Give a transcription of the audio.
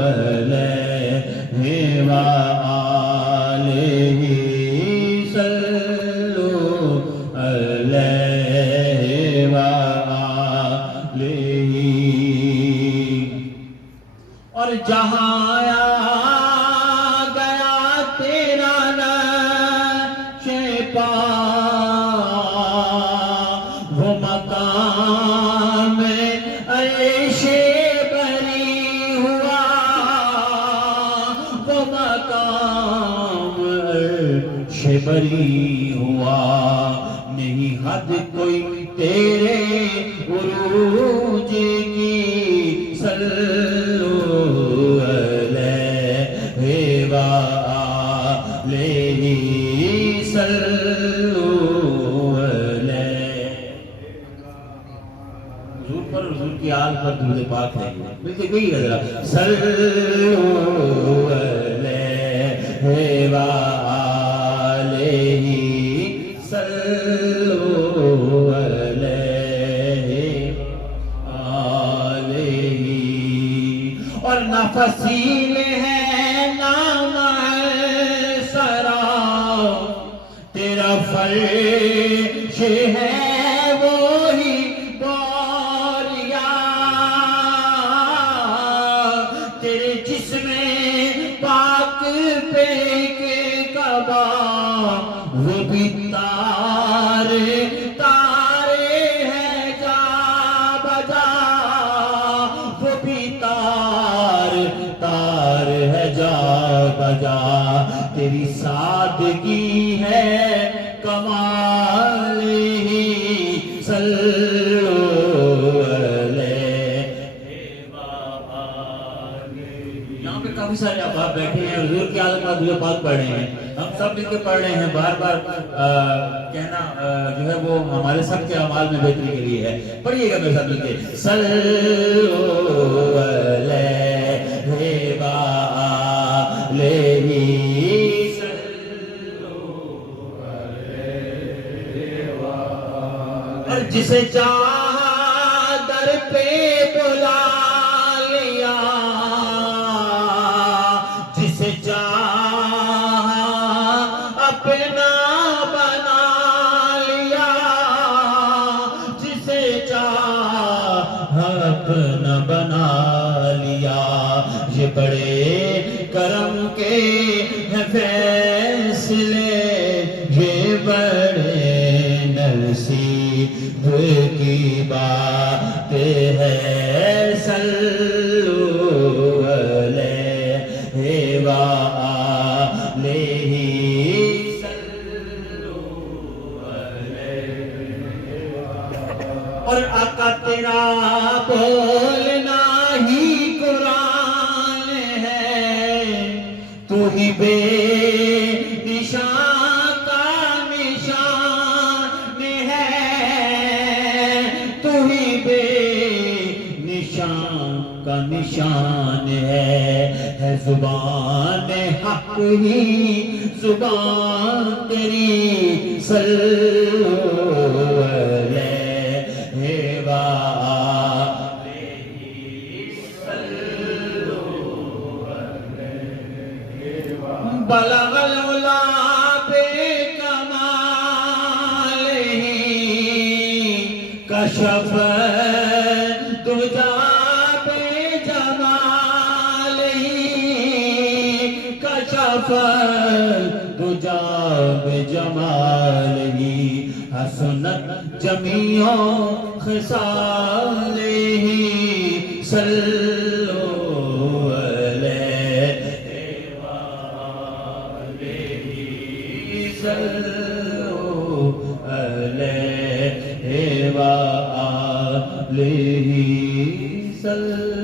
علیہ وآلہ صلو علیہ وآلہ اور جہاں گیا تیرا نقش پا وہ مقام عرش بری ہوا وہ مقام عرش بری ہوا نہیں حد کوئی تیرے عروج کی صلو علیہ وآلہ صلو علیہ حضور پر حضور کی آل پر درود پاک ہے ملتے گئی ذرا صلو علیہ وآلہ صلو علیہ آلہ اور نہ فصیل ہے نہ معسرہ تیرا فرش ہے وہی بوریا تیرے جسم پاک پہ کے کعبہ وہ بھی تارے تارے ہیں جا بجا وہ بھی تار تار ہے جا بجا تیری سادگی ہے کمال ہی صلو علیہ وآلہ یہاں پہ کافی سارے احباب بیٹھے ہیں حضور کی آل پاک درود پاک پڑھ رہے ہیں ہم سب مل کے پڑھ رہے ہیں بار بار کہنا جو ہے وہ ہمارے سب کے اعمال میں بہتری کے لیے ہے پڑھیے گا میرے ساتھ مل کے صلو علیہ وآلہ اور جسے چاہا در پہ بلا لیا جسے چاہا اپنا بنا لیا جسے چاہا اپنا بنا لیا یہ بڑے کرم کے ہیں فیصلے یہ بڑے نصیب کی بات ہے صلو علیہ وآلہ صلو علیہ اور آقا تیرا بولنا ہی قرآن ہے تو ہی بے نشان کا نشان ہے تو ہی بے نشان کا نشان ہے زبان حق ہی زبان تیری صلو علیہ وآلہ صلو علیہ بلغ العلا بکمالہ کشف الدجا بجمالہ کشف الدجا بجمالہ حسنت جمیع خصالہ صلو علیہ وآلہ صلو علیہ وآلہ صلو